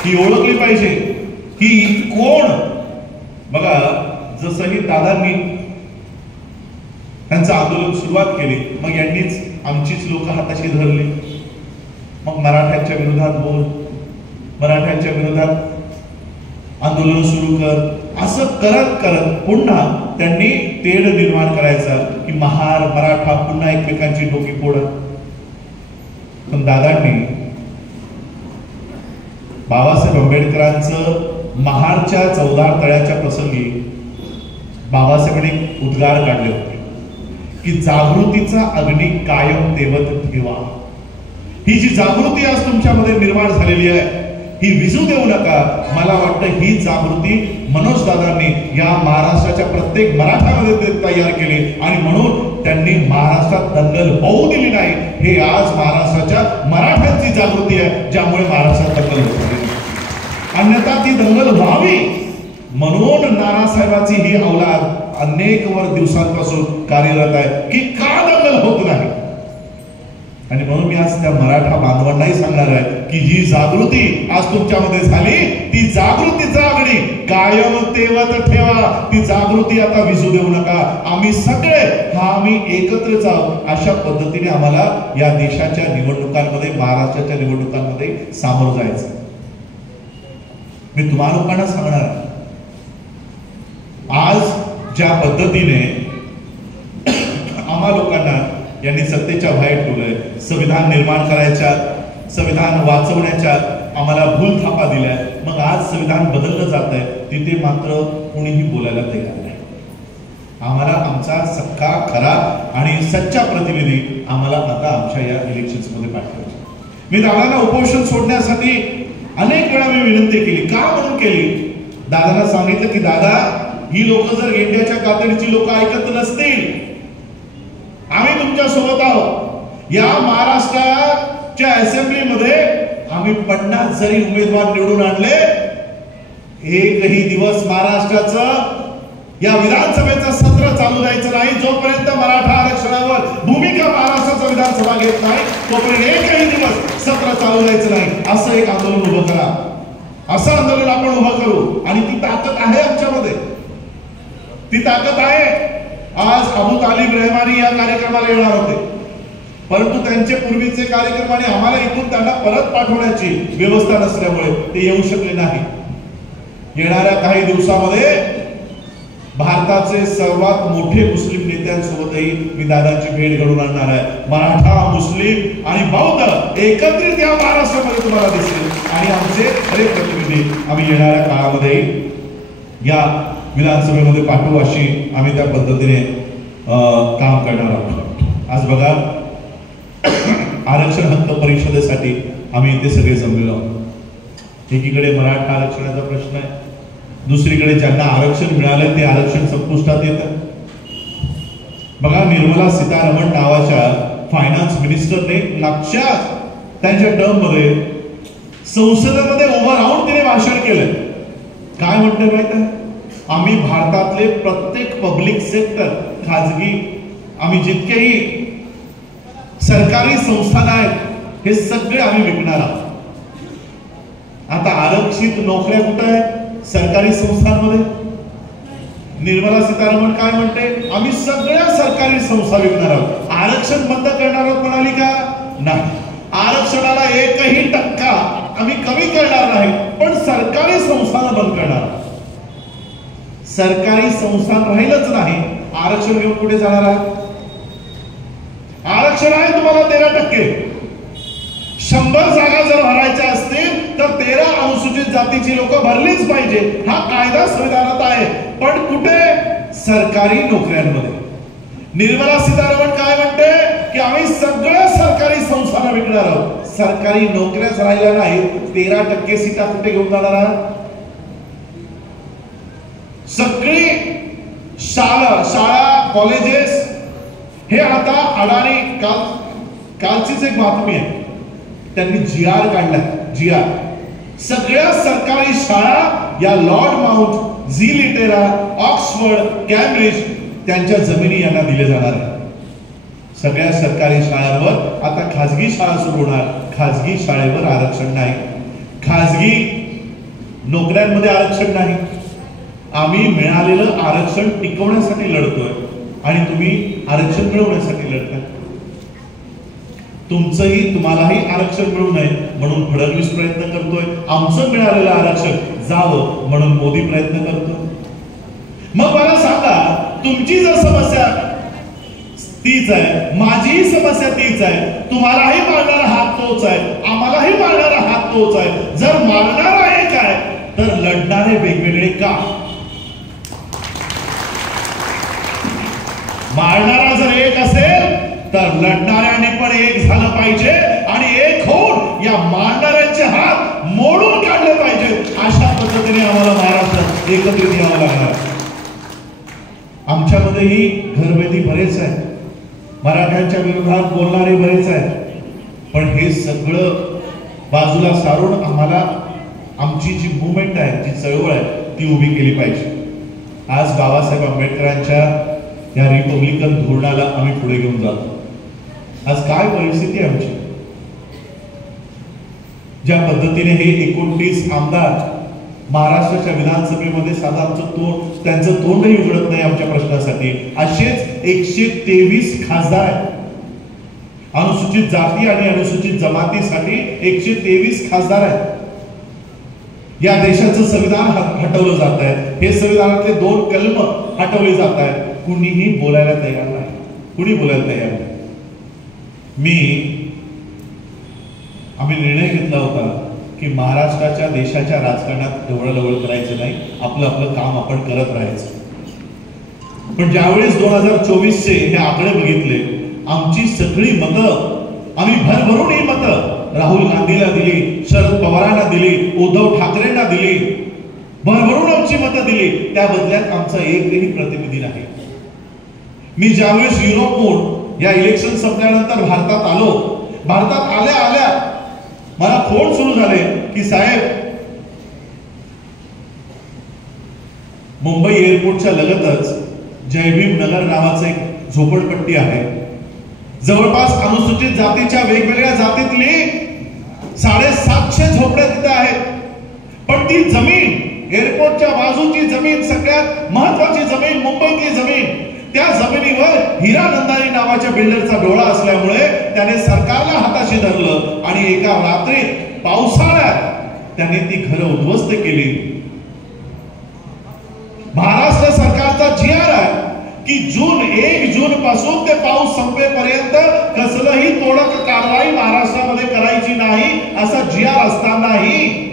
ही ओळखली पाहिजे की कोण. बघा, जसं ही दादांनी त्यांचं आंदोलन सुरुवात केली, मग यांनीच आमचीच लोक हाताशी धरली. मग मराठ्यांच्या विरोधात बोल, मराठ्यांच्या विरोधात आंदोलन सुरू कर, असं करत करत पुन्हा त्यांनी तेढ निर्माण करायचा की महार मराठा पुन्हा एकमेकांची डोकी फोडत. पण दादांनी बाबासाहेब आंबेडकरांचं महारच्या 14 तळ्याच्या प्रसंगी बाबासाहेबांनी उद्गार काढले होते की जागृतीचा अग्नी कायम तेवत ठेवा. ही जी जागृती आज तुमच्यामध्ये निर्माण झालेली आहे ही विझू देऊ नका. मला वाटतं ही जागृती मनोज दादांनी या महाराष्ट्राच्या प्रत्येक मराठामध्ये तयार केली आणि म्हणून त्यांनी महाराष्ट्रात दंगल होऊ दिली नाही. हे आज महाराष्ट्राच्या मराठ्यांची जागृती आहे ज्यामुळे महाराष्ट्रात दंगल होत. अन्यथा ती दंगल व्हावी म्हणून नानासाहेबांची ही अवलाद अनेक दिवसांपासून कार्यरत आहे की का दंगल होत नाही. आणि म्हणून मी आज त्या मराठा बांधवांनाही सांगणार आहे की जी जागृती आज तुमच्यामध्ये झाली ती जागृती जागणी कायम तेवत ठेवा. ती जागृती आता विझू देऊ नका. आम्ही सगळे आम्ही एकत्र जाऊ. अशा पद्धतीने आम्हाला या देशाच्या निवडणुकांमध्ये महाराष्ट्राच्या निवडणुकांमध्ये सामोरं जायचं. मी तुम्हा लोकांना सांगणार आज ज्या पद्धतीने आम्हा लोकांना यांनी सत्तेच्या बाहेर ठेवलंय, संविधान निर्माण करायच्या, संविधान वाचवण्याच्या आम्हाला भूल थापा दिलाय, मग आज संविधान बदललं जात आहे तिथे मात्र कोणीही बोलायला तयार नाही. आम्हाला आमचा सख्खा खरा आणि सच्चा प्रतिनिधी आम्हाला आता आमच्या या इलेक्शन्स मध्ये पाठवायचे. मी दादांना उपोषण सोडण्यासाठी अनेक वेळा मी विनंती केली. का म्हणून केली? दादांना सांगितलं की दादा ही लोक जर गेंड्याच्या कातडीची लोक ऐकत नसतील, आम्ही तुमच्या सोबत आहोत. या महाराष्ट्राच्या असेंब्लीमध्ये आम्ही 50 जरी उमेदवार निवडून आणले, एकही दिवस महाराष्ट्राचं या विधानसभेचं सत्र चालू द्यायचं नाही जोपर्यंत मराठा आरक्षणावर भूमिका महाराष्ट्राचं विधानसभा घेत नाही, तोपर्यंत एकही दिवस सत्र चालू द्यायचं नाही. असं एक आंदोलन उभं करा. असं आंदोलन आपण उभं करू आणि ती ताकद आहे आमच्यामध्ये, ती ताकद आहे. आज अबू तालिब रहमानी या कार्यक्रमाला येणार होते, परंतु त्यांचे पूर्वीचे कार्यक्रम आणि आम्हाला इथून त्यांना परत पाठवण्याची व्यवस्था नसल्यामुळे ते येऊ शकले नाही. येणाऱ्या काही दिवसामध्ये भारताचे सर्वात मोठे मुस्लिम नेत्यांसोबतही मी दादांची भेट घडवून आणणार आहे. मराठा, मुस्लिम आणि बौद्ध एकत्रित या महाराष्ट्रामध्ये तुम्हाला दिसेल आणि आमचे खरे प्रतिनिधी आम्ही येणाऱ्या काळामध्ये या विधानसभेमध्ये पाठवू अशी आम्ही त्या पद्धतीने काम करणार आहोत. आज बघा आरक्षण हक्क परिषदेसाठी आम्ही इथे सगळे जमलेलो आहोत. एकीकडे मराठा आरक्षणाचा प्रश्न आहे, दुसरीकडे ज्यांना आरक्षण मिळालंय ते आरक्षण संपुष्टात येतं. बघा निर्मला सीतारमण नावाच्या फायनान्स मिनिस्टरने मागच्या त्यांच्या टर्म मध्ये संसदेमध्ये उभं राहून तिने भाषण केलंय. काय म्हणते माहित आहे? आम्ही भारतातले प्रत्येक पब्लिक सेक्टर, खाजगी, आम्ही जितकेही सरकारी संस्थान आहेत हे सगळे आम्ही विकणार आहोत. आता आरक्षित नोकऱ्या कुठे आहेत? सरकारी संस्थांमध्ये. निर्मला सीतारमण काय म्हणते? आम्ही सगळ्या सरकारी संस्था विकणार आहोत. आरक्षण बंद करणार आहोत म्हणाली का? नाही. आरक्षणाला 1% आम्ही कमी करणार नाही, पण सरकारी संस्थांना बंद करणार. सरकारी संस्थान राहीलच नाही, आरक्षण घेऊन कुठे जाणार आहे? आरक्षण आहे तुम्हाला 13%. 100 जागा जर भरायच्या असतील तर 13 अनुसूचित जातीची लोक भरलीच पाहिजे. हा कायदा संविधानात आहे, पण कुठे? सरकारी नोकऱ्यांमध्ये. निर्मला सीतारमण काय म्हणते की आम्ही सगळ्या सरकारी संस्थांना विकणार आहोत. सरकारी नोकऱ्याच राहिल्या नाही, 13% सीटा कुठे घेऊन जाणार आहात? सगळी शाळा कॉलेजेस हे आता अडाणी. कालचीच एक बातमी आहे, त्यांनी GR काढला. GR सगळ्या सरकारी शाळा या Lord Mount, Zee Litera, Oxford, Cambridge त्यांच्या जमिनी यांना दिले जाणार आहे. सगळ्या सरकारी शाळांवर आता खाजगी शाळा सुरू होणार. खाजगी शाळेवर आरक्षण नाही, खाजगी नोकऱ्यांमध्ये आरक्षण नाही. आम्ही मिळालेलं आरक्षण टिकवण्यासाठी लढतोय आणि तुम्ही आरक्षण मिळवण्यासाठी लढताय. तुम्हालाही आरक्षण मिळू नये म्हणून फडणवीस प्रयत्न करतोय. आमचं मिळालेलं आरक्षण जावं म्हणून मोदी प्रयत्न करतोय. मग मला सांगा, तुमची जर समस्या तीच आहे, माझीही समस्या तीच आहे, तुम्हालाही मारणारा हात तोच आहे, आम्हालाही मारणारा हात तोच आहे. जर मारणारा एक आहे तर लढणारे वेगवेगळे का? मारणारा जर एक असेल तर लढणाऱ्याने पण एक झालं पाहिजे आणि एक होऊन या मारणाऱ्यांचे हात मोडून काढले पाहिजे. अशा पद्धतीने आम्हाला महाराष्ट्रात एकत्रित यावं लागणार. आमच्यामध्येही घरभेदी बरेच आहेत, मराठ्यांच्या विरोधात बोलणारे बरेच आहेत, पण हे सगळं बाजूला सारून आम्हाला आमची जी मुवमेंट आहे, जी चळवळ आहे ती उभी केली पाहिजे. आज बाबासाहेब आंबेडकरांच्या या रिपब्लिकन धोरणाला आम्ही पुढे घेऊन जातो. आज काय परिस्थिती आहे आमची? ज्या पद्धतीने हे 29 आमदार महाराष्ट्राच्या विधानसभेमध्ये साधा त्यांचं तोंडही उघडत नाही आमच्या प्रश्नासाठी, असेच 123 खासदार आहेत. अनुसूचित जाती आणि अनुसूचित जमातीसाठी 123 खासदार आहेत. या देशाचं संविधान हटवलं जात आहे, हे संविधानातले 2 कलम हटवले जात आहेत. कुणीही बोलायला तयार नाही, कुणी बोलायला तयार नाही. आम्ही निर्णय घेतला होता की महाराष्ट्राच्या देशाच्या राजकारणात ढवळाढवळ करायचं नाही, आपलं आपलं काम आपण करत राहायचं. पण ज्यावेळेस 2024चे हे आकडे बघितले, आमची सगळी मतं आम्ही भरभरून ही मतं राहुल गांधीला दिली, शरद पवारांना दिली, उद्धव ठाकरेंना दिली, भरभरून आमची मतं दिली. त्या बदल्यात आमचा एकही प्रतिनिधी नाही. मी ज्यावेळेस युरोपहून या इलेक्शन संपल्यानंतर भारतात आलो, भारतात आल्या आल्या मला फोन सुरू झाले की साहेब, मुंबई एअरपोर्टच्या लगतच जयभीम नगर नावाचं एक झोपडपट्टी आहे. जवळपास अनुसूचित जातीच्या वेगवेगळ्या जातीतली 750 झोपड्या तिथे आहेत. पण ती जमीन, एअरपोर्टच्या बाजूची जमीन, सगळ्यात महत्वाची जमीन, मुंबईतली जमीन, त्या जमिनीवर हिरा नंदानी नावाच्या बिल्डरचा डोळा असल्यामुळे त्याने सरकारला हाताशी धरलं आणि एका रात्रीत पावसाळ्यात त्याने ती घरं उद्ध्वस्त केली. महाराष्ट्र सरकारचा GR आहे की 1 जून पासून ते पाऊस संपेपर्यंत कसलंही तोडक कारवाई महाराष्ट्रामध्ये करायची नाही, असा GR असतानाही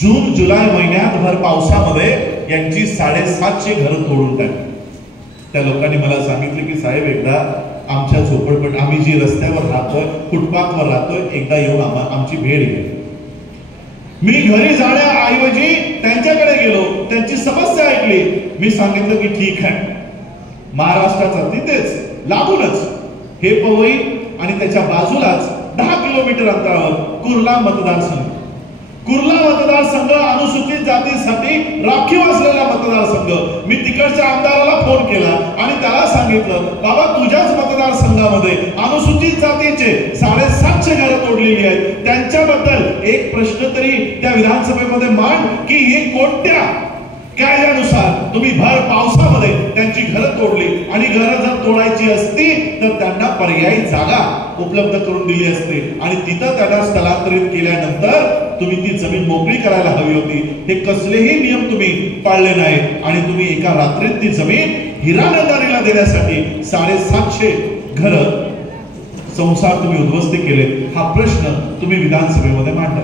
जून जुलै महिन्यात भर पावसामध्ये यांची 750 घरं तोडून टाकली. त्या लोकांनी मला सांगितलं की साहेब, एकदा आमच्या झोपडपट्टी, आम्ही जी रस्त्यावर राहतोय, फुटपाथवर राहतोय, एकदा येऊन आमची भेट घ्या. मी घरी जाण्याऐवजी त्यांच्याकडे गेलो, त्यांची समस्या ऐकली. मी सांगितलं की ठीक आहे, महाराष्ट्राचा तिथेच लागूनच हे पवई आणि त्याच्या बाजूलाच 10 किलोमीटर अंतरावर कुर्ला मतदारसंघ, कुर्ला मतदारसंघ अनुसूचित जातीसाठी राखीव असलेला मतदारसंघ. मी तिकडच्या आमदाराला फोन केला आणि त्याला सांगितलं, बाबा तुझ्याच मतदारसंघामध्ये अनुसूचित जातीचे 750 घरं तोडलेली आहेत, त्यांच्याबद्दल एक प्रश्न तरी त्या विधानसभेमध्ये मांड की हे कोणत्या कायद्यानुसार तुम्ही भर पावसामध्ये त्यांची घरं तोडली आणि घरं जर तोडायची असती तर त्यांना पर्यायी जागा उपलब्ध करून दिली असते आणि तिथं त्यांना स्थलांतरित केल्यानंतर तुम्ही ती जमीन मोकळी करायला हवी होती. हे कसलेही नियम तुम्ही पाळले नाही आणि तुम्ही एका रात्रीत ती जमीन हिरा नंदानीला देण्यासाठी 750 घरं, संसार तुम्ही उद्ध्वस्त केले. हा प्रश्न तुम्ही विधानसभेमध्ये मांडला.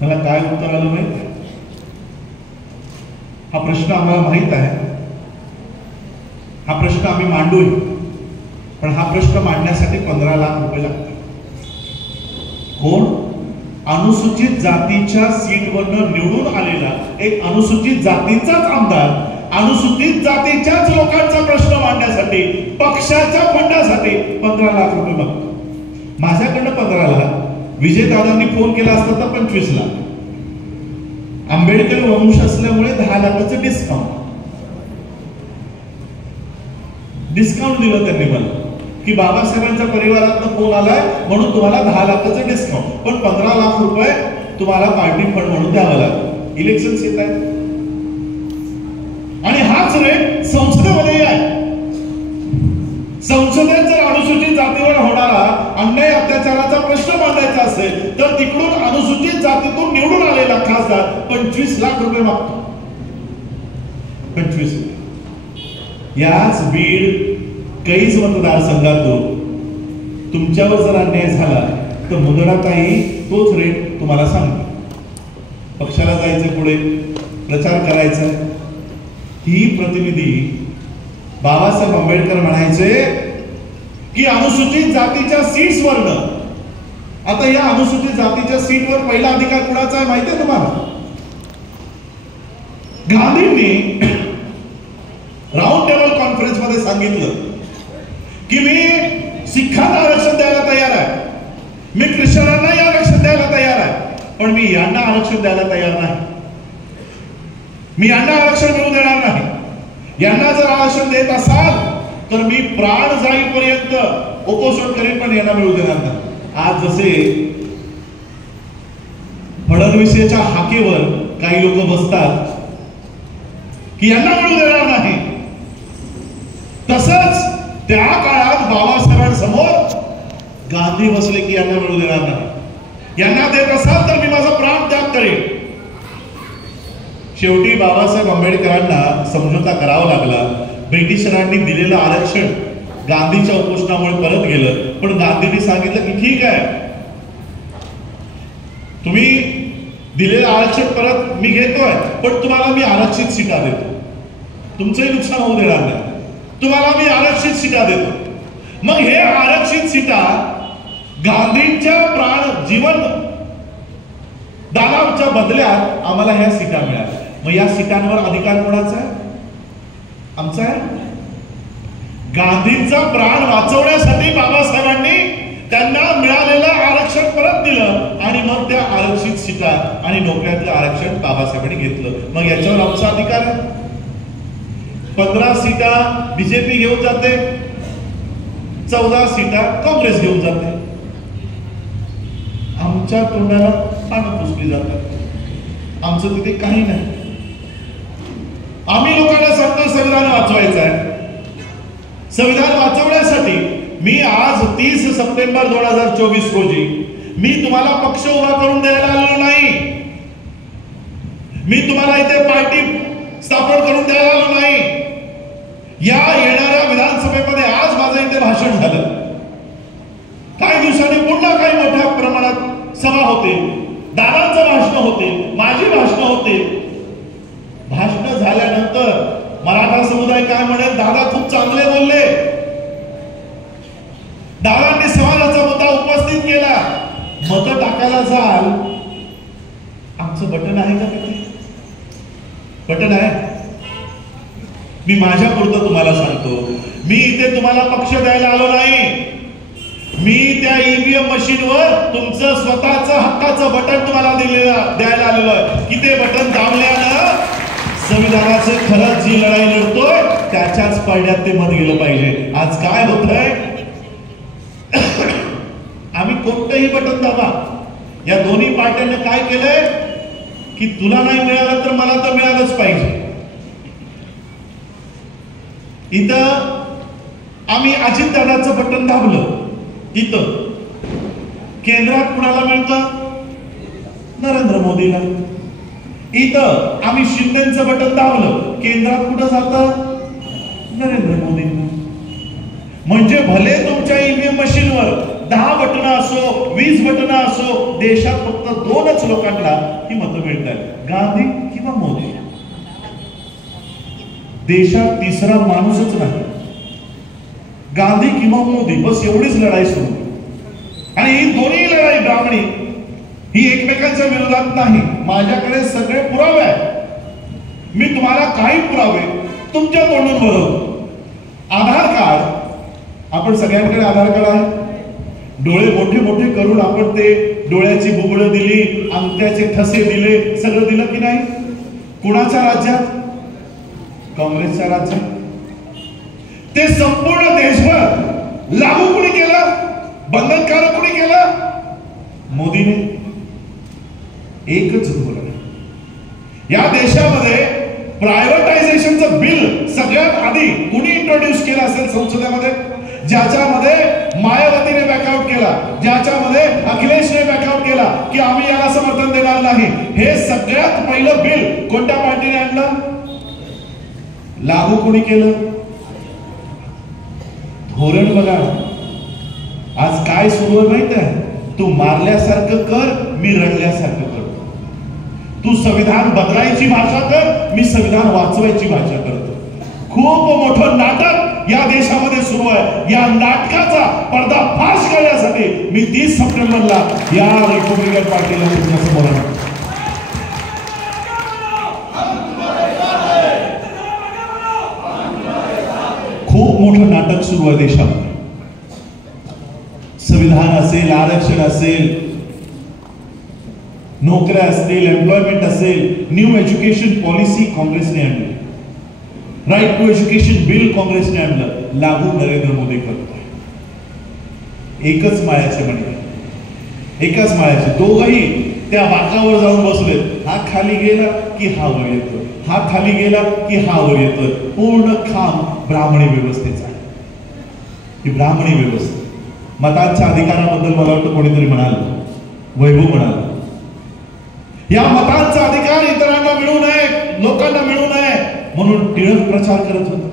मला काय उत्तर आलं माहिती? हा प्रश्न आम्हाला माहित आहे, हा प्रश्न आम्ही मांडूय, पण हा प्रश्न मांडण्यासाठी 15 लाख रुपये लागतात. कोण? अनुसूचित जातीच्या सीटवरनं निवडून आलेला एक अनुसूचित जातीचाच आमदार अनुसूचित जातीच्याच लोकांचा प्रश्न मांडण्यासाठी पक्षाच्या फंडासाठी 15 लाख रुपये मागतो. माझ्याकडनं 15 लाख, विजयदादांनी फोन केला असता तर 25 लाख. आंबेडकर वंश असल्यामुळे 10 लाखाचं डिस्काउंट दिलं त्यांनी मला की बाबासाहेबांच्या परिवारातनं फोन आलाय म्हणून तुम्हाला 10 लाखाचं डिस्काउंट, पण 15 लाख रुपये तुम्हाला पार्टी फंड म्हणून द्यावं लागेल. इलेक्शन येत आहे आणि हाच रेट संसदेमध्ये आहे. संसदेत जर अनुसूचित जातीवर होणारा अन्याय अत्याचाराचा प्रश्न मांडायचा असेल तर तिकडून अनुसूचित जातीतून निवडून आलेला खासदार 25 लाख रुपये मागतो. 25 लाख. याच बीड कैज मतदारसंघातून तुमच्यावर जर अन्याय झाला तर मुदडाताई तोच रेट तुम्हाला सांगतो. पक्षाला जायचं, पुढे प्रचार करायचा. ही प्रतिनिधी बाबासाहेब आंबेडकर म्हणायचे की अनुसूचित जातीच्या सीट्सवरनं, आता या अनुसूचित जातीच्या सीटवर पहिला अधिकार कुणाचा आहे माहिती आहे तुम्हाला? गांधींनी राऊंड टेबल कॉन्फरन्स मध्ये सांगितलं की मी सिखांना आरक्षण द्यायला तयार आहे, मी ख्रिश्चनांनाही आरक्षण द्यायला तयार आहे, पण मी यांना आरक्षण द्यायला तयार नाही. मी यांना आरक्षण मिळू देणार नाही. यांना जर आरक्षण देत असाल तर मी प्राण जाईपर्यंत उपोषण करेन, पण यांना मिळू देणार नाही. आज जसे फडणवीसच्या हाकेवर काही लोक बसतात की यांना मिळू देणार नाही, तसंच त्या काळात बाबासाहेबांसमोर गांधी बसले की यांना मिळू देणार नाही. यांना देत असाल तर मी माझा प्राण त्याग करेन. शेवटी बाबासाहेब आंबेडकरांना समझोता करावा लागला. ब्रिटिशरांनी दिलेलं आरक्षण गांधीच्या उपोषणामुळे परत गेलं, पण गांधींनी सांगितलं की ठीक आहे, तुम्ही दिलेलं आरक्षण परत मी घेतोय, पण तुम्हाला मी आरक्षित सीटा देतो, तुमचंही नुकसान होऊ देणार नाही, तुम्हाला मी आरक्षित सीटा देतो. मग हे आरक्षित सीटा गांधींच्या प्राण जीवन दानाच्या बदल्यात आम्हाला ह्या सीटा मिळाल्या. मग या सीटांवर अधिकार कोणाचा आहे? आमचा आहे. गांधींचा प्राण वाचवण्यासाठी बाबासाहेबांनी त्यांना मिळालेलं आरक्षण परत दिलं आणि मग त्या आरक्षित सीटा आणि नोकऱ्यातलं आरक्षण बाबासाहेबांनी घेतलं. मग याच्यावर आमचा अधिकार आहे. 15 सीटा बीजेपी घेऊन जाते, 14 सीटा काँग्रेस घेऊन जाते. आमच्या तोंडाला पानं पुसली जातात. आमचं तिथे काही नाही. आम्ही लोकांना सांगतो संविधान वाचवायचं आहे. संविधान वाचवण्यासाठी मी आज 30 सप्टेंबर 2024 रोजी मी तुम्हाला पक्ष उभा करून द्यायला आलो नाही. मी तुम्हाला इथे पार्टी स्थापन करून द्यायला आलो नाही. या येणाऱ्या विधानसभेमध्ये आज माझं इथे भाषण झालं. काही दिवसांनी पुन्हा काही मोठ्या प्रमाणात सभा होते, दादांचं भाषण होते, माझी भाषण होते. भाषण झाल्यानंतर मराठा समुदाय काय म्हणेल, दादा खूप चांगले बोलले, दादांनी समाजाचा मुद्दा उपस्थित केला. मत टाकायला जाल, आमचं बटन आहे का तिथे? बटन आहे. मी माझ्या पुरतं तुम्हाला सांगतो, मी इथे तुम्हाला पक्ष द्यायला आलो नाही. मी त्या ईव्हीएम मशीनवर तुमचं स्वतःचं हक्काचं बटन तुम्हाला द्यायला आलेलो आहे की ते बटन दाबल्यानं संविधानाचं खरंच जी लढाई लढतोय त्याच्याच पडद्यात ते मत गेलं पाहिजे. आज काय होतंय, आम्ही कोणतंही बटन दाबा, या दोन्ही पार्ट्यांनी काय केलंय की तुला नाही मिळालं तर मला तर मिळालंच पाहिजे. इथं आम्ही अजितदादाचं बटन दाबलं, इथं केंद्रात कुणाला मिळतं? नरेंद्र मोदीला. इथं आम्ही शिंदेचं बटन दाबलं, केंद्रात कुठं जातं? नरेंद्र मोदींना. म्हणजे भले तुमच्या ईव्हीएम मशीनवर 10 बटन असो, 20 बटन असो, देशात फक्त 2च लोकांना ही मतं मिळतात, गांधी किंवा मोदी. देशात तिसरा माणूसच नाही, गांधी किंवा मोदी, बस एवढीच लढाई सुरू. आणि ही दोन्ही लढाई ब्राह्मणी ही एकमेकांच्या विरोधात नाही. माझ्याकडे सगळे पुरावे आहेत. मी तुम्हाला काही पुरावे तुमच्या तोंडून बरोबर. आधार कार्ड, आपण सगळ्यांकडे आधार कार्ड आहे. डोळे मोठे मोठे करून आपण ते डोळ्याची बुबळं दिली, अंगठ्याचे ठसे दिले, सगळं दिलं की नाही? कुणाच्या राज्यात? काँग्रेसच्या राज्यात. ते संपूर्ण देशभर लागू कोणी केलं? बंधनकारक कोणी केलं? मोदीने. एकच धोरण. या देशामध्ये प्रायव्हेटायझेशनचं बिल सगळ्यात आधी कुणी इंट्रोड्यूस केलं असेल संसदेमध्ये? ज्याच्यामध्ये मायावतीने बॅकआउट केला, ज्याच्यामध्ये अखिलेशने बॅकआउट केला की आम्ही याला समर्थन देणार नाही. हे सगळ्यात पहिलं बिल कोणत्या पार्टीने आणलं? लागू कोणी केलं? धोरण बघा. आज काय सुरू आहे माहित आहे? तू मारल्यासारखं कर, मी रडल्यासारखं करतो. तू संविधान बदलायची भाषा कर, मी संविधान वाचवायची भाषा करतो. खूप मोठं नाटक या देशामध्ये सुरू आहे. या नाटकाचा पर्दाफाश करण्यासाठी मी 30 सप्टेंबरला या रिपब्लिकन पार्टीला तुमच्या समोर आणतो. खूप मोठं नाटक सुरू आहे देशामध्ये. संविधान असेल, आरक्षण असेल, नोकऱ्या असतील, एम्प्लॉयमेंट असेल, न्यू एज्युकेशन पॉलिसी काँग्रेसने आणली. राईट टू एज्युकेशन बिल काँग्रेसने आणलं, लागू नरेंद्र मोदी करतोय. एकच माळ्याचे मणी, एकाच माळ्याचे, दोघही त्या वाकावर जाऊन बसले. हा खाली गेला की हा वर येतो, हा खाली गेला की हा वर येतोय. पूर्ण खांब ब्राह्मणी व्यवस्थेचा. ही ब्राह्मणी व्यवस्था. मतांच्या अधिकाराबद्दल मला वाटतं कोणीतरी म्हणाल, वैभव म्हणाल, या मतांचा अधिकार इतरांना मिळू नये, लोकांना मिळू नये म्हणून टिळक प्रचार करत होते.